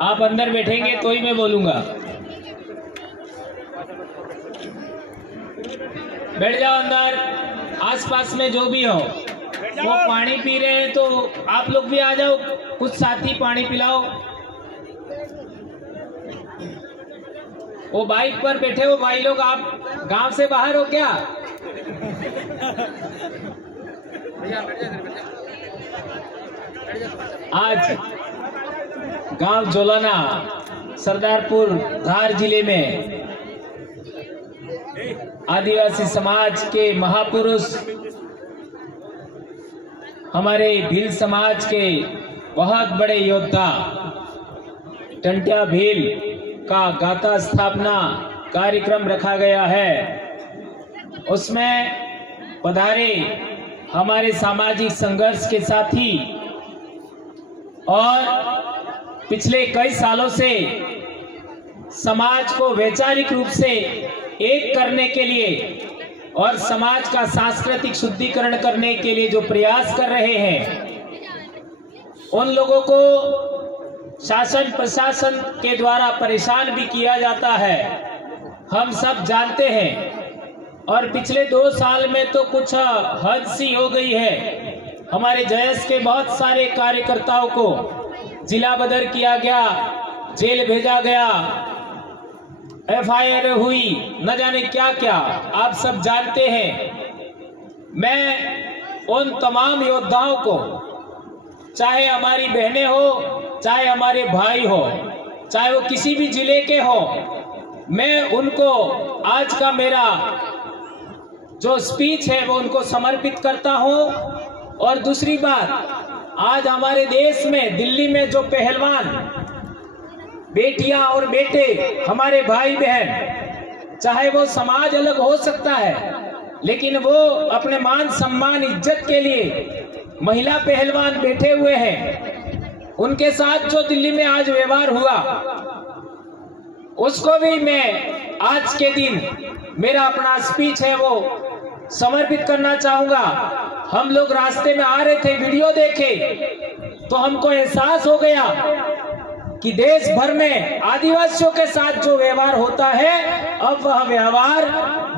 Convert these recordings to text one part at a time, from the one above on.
आप अंदर बैठेंगे तो ही मैं बोलूंगा। बैठ जाओ अंदर। आसपास में जो भी हो वो पानी पी रहे हैं तो आप लोग भी आ जाओ, कुछ साथी पानी पिलाओ। वो बाइक पर बैठे हो भाई लोग, आप गांव से बाहर हो क्या? आज गांव जोलाना सरदारपुर धार जिले में आदिवासी समाज के महापुरुष, हमारे भील समाज के बहुत बड़े योद्धा टंट्या भील का गाथा स्थापना कार्यक्रम रखा गया है। उसमें पधारे हमारे सामाजिक संघर्ष के साथी और पिछले कई सालों से समाज को वैचारिक रूप से एक करने के लिए और समाज का सांस्कृतिक शुद्धिकरण करने के लिए जो प्रयास कर रहे हैं, उन लोगों को शासन प्रशासन के द्वारा परेशान भी किया जाता है, हम सब जानते हैं। और पिछले 2 साल में तो कुछ हद सी हो गई है। हमारे जयस के बहुत सारे कार्यकर्ताओं को जिला बदर किया गया, जेल भेजा गया, FIR हुई, न जाने क्या क्या, आप सब जानते हैं। मैं उन तमाम योद्धाओं को, चाहे हमारी बहनें हो, चाहे हमारे भाई हो, चाहे वो किसी भी जिले के हो, मैं उनको आज का मेरा जो स्पीच है वो उनको समर्पित करता हूं। और दूसरी बात, आज हमारे देश में दिल्ली में जो पहलवान बेटियां और बेटे, हमारे भाई बहन, चाहे वो समाज अलग हो सकता है, लेकिन वो अपने मान सम्मान इज्जत के लिए महिला पहलवान बैठे हुए हैं। उनके साथ जो दिल्ली में आज व्यवहार हुआ, उसको भी मैं आज के दिन मेरा अपना स्पीच है वो समर्पित करना चाहूंगा। हम लोग रास्ते में आ रहे थे, वीडियो देखे तो हमको एहसास हो गया कि देश भर में आदिवासियों के साथ जो व्यवहार होता है, अब वह व्यवहार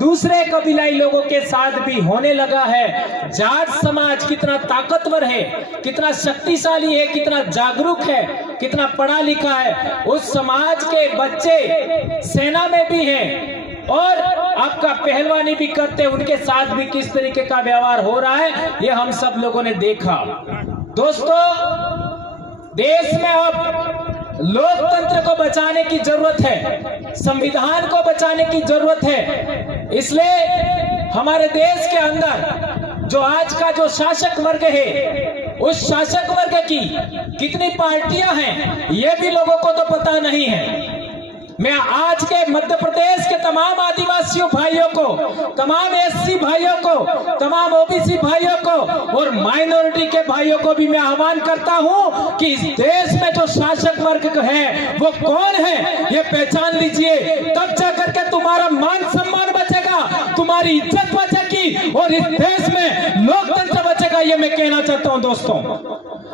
दूसरे कबीलाई लोगों के साथ भी होने लगा है। जाट समाज कितना ताकतवर है, कितना शक्तिशाली है, कितना जागरूक है, कितना पढ़ा लिखा है। उस समाज के बच्चे सेना में भी हैं और आपका पहलवानी भी करते हैं, उनके साथ भी किस तरीके का व्यवहार हो रहा है, ये हम सब लोगों ने देखा। दोस्तों, देश में अब लोकतंत्र को बचाने की जरूरत है, संविधान को बचाने की जरूरत है। इसलिए हमारे देश के अंदर जो आज का जो शासक वर्ग है, उस शासक वर्ग की कितनी पार्टियां हैं, ये भी लोगों को तो पता नहीं है। मैं आज के मध्य प्रदेश के तमाम आदिवासियों भाइयों को, तमाम SC भाइयों को, तमाम OBC भाइयों को और माइनॉरिटी के भाइयों को भी मैं आह्वान करता हूं कि इस देश में जो शासक वर्ग है वो कौन है, ये पहचान लीजिए। तब जाकर के तुम्हारा मान सम्मान बचेगा, तुम्हारी इज्जत बचेगी और इस देश में लोकतंत्र बचेगा, ये मैं कहना चाहता हूं। दोस्तों,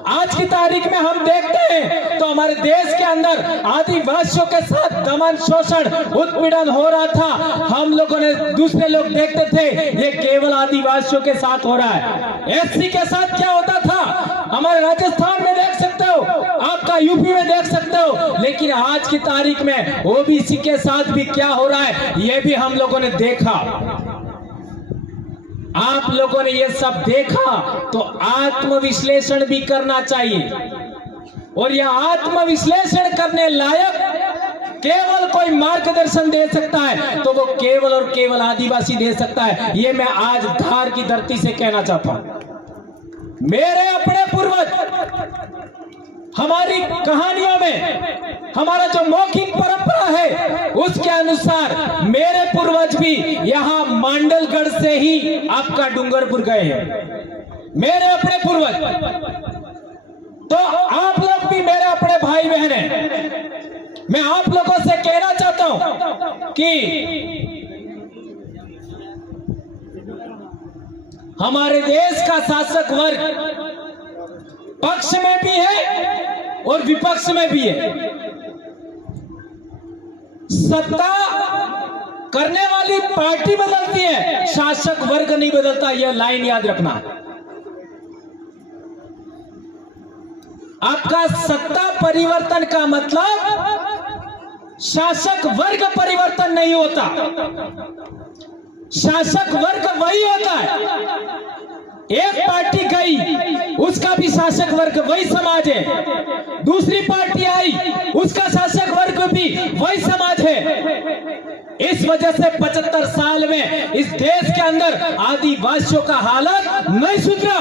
आज की तारीख में हम देखते हैं तो हमारे देश के अंदर आदिवासियों के साथ दमन, शोषण, उत्पीड़न हो रहा था। हम लोगों ने, दूसरे लोग देखते थे ये केवल आदिवासियों के साथ हो रहा है। SC के साथ क्या होता था हमारे राजस्थान में देख सकते हो, आपका यूपी में देख सकते हो, लेकिन आज की तारीख में OBC के साथ भी क्या हो रहा है ये भी हम लोगों ने देखा। आप लोगों ने ये सब देखा तो आत्मविश्लेषण भी करना चाहिए, और यह आत्मविश्लेषण करने लायक केवल कोई मार्गदर्शन दे सकता है तो वो केवल और केवल आदिवासी दे सकता है। ये मैं आज धार की धरती से कहना चाहता हूं। मेरे अपने पूर्वज, हमारी कहानियों में हमारा जो मौखिक परंपरा है उसके अनुसार मेरे पूर्वज भी यहाँ मांडलगढ़ से ही आपका डूंगरपुर गए हैं, मेरे अपने पूर्वज। तो आप लोग भी मेरे अपने भाई बहन हैं। मैं आप लोगों से कहना चाहता हूं कि हमारे देश का शासक वर्ग पक्ष में भी है और विपक्ष में भी है। सत्ता करने वाली पार्टी बदलती है, शासक वर्ग नहीं बदलता। यह लाइन याद रखना। आपका सत्ता परिवर्तन का मतलब शासक वर्ग परिवर्तन नहीं होता। शासक वर्ग वही होता है। एक पार्टी गई, उसका भी शासक वर्ग वही समाज है। दूसरी पार्टी आई, उसका शासक वर्ग भी वही समाज है। इस वजह से 75 साल में इस देश के अंदर आदिवासियों का हालत नहीं सुधरा।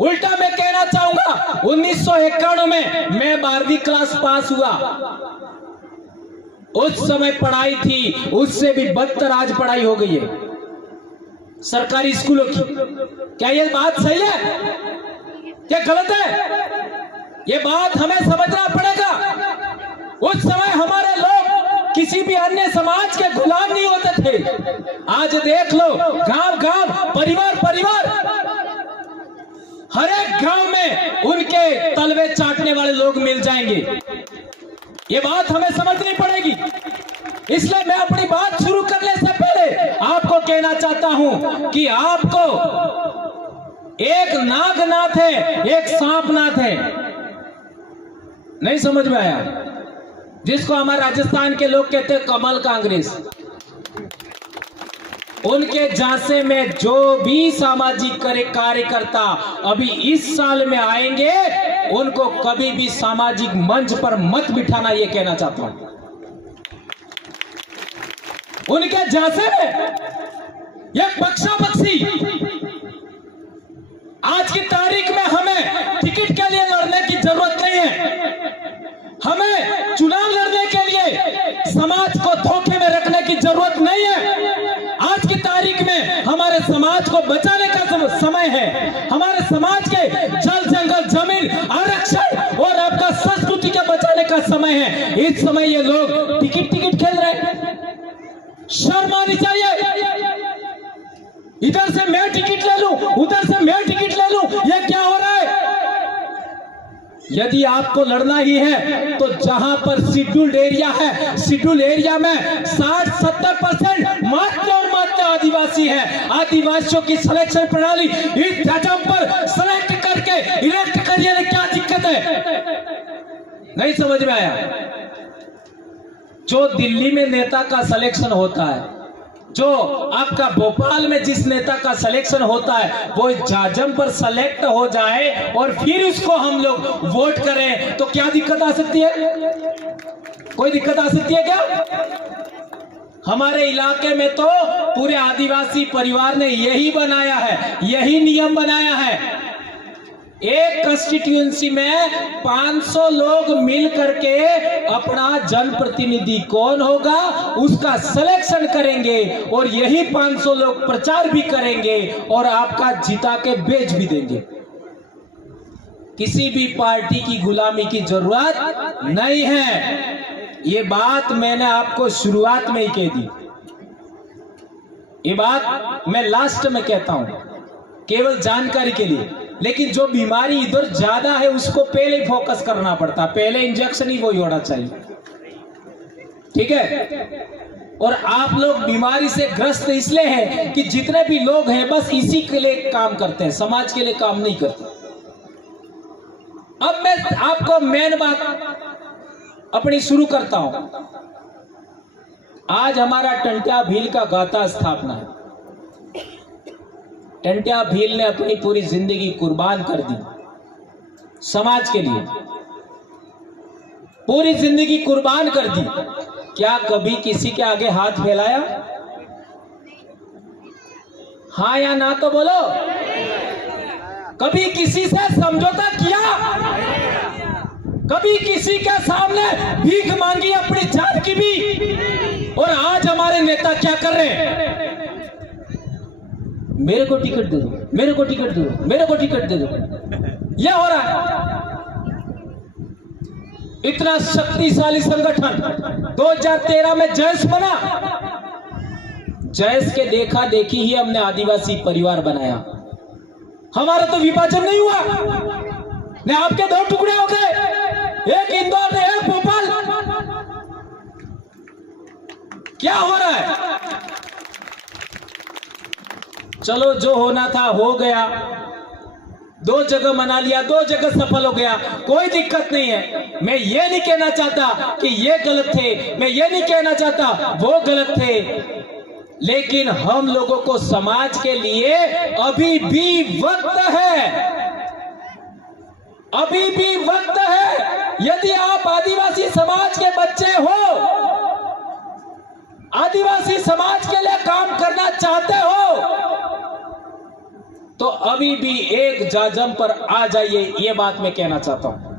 उल्टा मैं कहना चाहूंगा, 1991 में मैं 12वीं क्लास पास हुआ। उस समय पढ़ाई थी, उससे भी बदतर आज पढ़ाई हो गई है सरकारी स्कूलों की। क्या ये बात सही है, क्या गलत है? ये बात हमें समझना पड़ेगा। उस समय हमारे लोग किसी भी अन्य समाज के गुलाम नहीं होते थे। आज देख लो, गांव गांव, परिवार परिवार, हर एक गांव में उनके तलवे चाटने वाले लोग मिल जाएंगे। ये बात हमें समझनी पड़ेगी। इसलिए मैं अपनी बात शुरू करने से पहले आपको कहना चाहता हूं कि आपको एक नागनाथ है, एक सांपनाथ है। नहीं समझ में आया? जिसको हमारे राजस्थान के लोग कहते हैं कमल कांग्रेस। उनके झांसे में जो भी सामाजिक कार्यकर्ता अभी इस साल में आएंगे, उनको कभी भी सामाजिक मंच पर मत बिठाना, ये कहना चाहता हूं। उनके झांसे में ये बख्शा-बख्शी। आज की तारीख में हमें टिकट के लिए लड़ने की जरूरत नहीं है। हमें चुनाव लड़ने के लिए समाज को धोखे में रखने की जरूरत नहीं है। आज की तारीख में हमारे समाज को बचाने का समय है। हमारे समाज के जल जंगल जमीन आरक्षण और आपका संस्कृति के बचाने का समय है। इस समय ये लोग टिकट खेल रहे हैं। शर्म आनी चाहिए। इधर से मैं टिकट ले लूं, उधर से मैं टिकट ले लूं, ये क्या हो रहा है? यदि आपको लड़ना ही है तो जहां पर शेड्यूल्ड एरिया है, शेड्यूल्ड एरिया में 60-70% मात्र और मात्र आदिवासी है। आदिवासियों की सिलेक्शन प्रणाली इस जगह पर सिलेक्ट करके इलेक्ट करिए, क्या दिक्कत है? नहीं समझ में आया? जो दिल्ली में नेता का सिलेक्शन होता है, जो आपका भोपाल में जिस नेता का सिलेक्शन होता है, वो जाजम पर सिलेक्ट हो जाए और फिर उसको हम लोग वोट करें तो क्या दिक्कत आ सकती है? कोई दिक्कत आ सकती है क्या? हमारे इलाके में तो पूरे आदिवासी परिवार ने यही बनाया है, यही नियम बनाया है। एक कंस्टिट्यूएंसी में 500 लोग मिल करके अपना जनप्रतिनिधि कौन होगा उसका सिलेक्शन करेंगे और यही 500 लोग प्रचार भी करेंगे और आपका जिता के बेच भी देंगे। किसी भी पार्टी की गुलामी की जरूरत नहीं है। ये बात मैंने आपको शुरुआत में ही कह दी। ये बात मैं लास्ट में कहता हूं केवल जानकारी के लिए। लेकिन जो बीमारी इधर ज्यादा है उसको पहले ही फोकस करना पड़ता, पहले इंजेक्शन ही वही होना चाहिए। ठीक है? और आप लोग बीमारी से ग्रस्त इसलिए हैं कि जितने भी लोग हैं बस इसी के लिए काम करते हैं, समाज के लिए काम नहीं करते। अब मैं आपको मेन बात अपनी शुरू करता हूं। आज हमारा टंट्या भील का गाथा स्थापना है। टंट्या भील ने अपनी पूरी जिंदगी कुर्बान कर दी समाज के लिए, पूरी जिंदगी कुर्बान कर दी। क्या कभी किसी के आगे हाथ फैलाया? हाँ या ना तो बोलो। कभी किसी से समझौता किया? कभी किसी के सामने भीख मांगी अपनी जान की भी? और आज हमारे नेता क्या कर रहे हैं? मेरे को टिकट दे दो, मेरे को टिकट दे दो, मेरे को टिकट दे दो। यह हो रहा है। इतना शक्तिशाली संगठन 2013 में जैश बना। जैस के देखा देखी ही हमने आदिवासी परिवार बनाया। हमारा तो विभाजन नहीं हुआ, ने आपके दो टुकड़े हो गए, एक इंदौर ने एक भोपाल। क्या हो रहा है? चलो जो होना था हो गया, दो जगह मना लिया, दो जगह सफल हो गया, कोई दिक्कत नहीं है। मैं ये नहीं कहना चाहता कि ये गलत थे, मैं ये नहीं कहना चाहता वो गलत थे, लेकिन हम लोगों को समाज के लिए अभी भी वक्त है, अभी भी वक्त है। यदि आप आदिवासी समाज के बच्चे हो, आदिवासी समाज के लिए काम करना चाहते हो, तो अभी भी एक जाजम पर आ जाइए, ये बात मैं कहना चाहता हूं।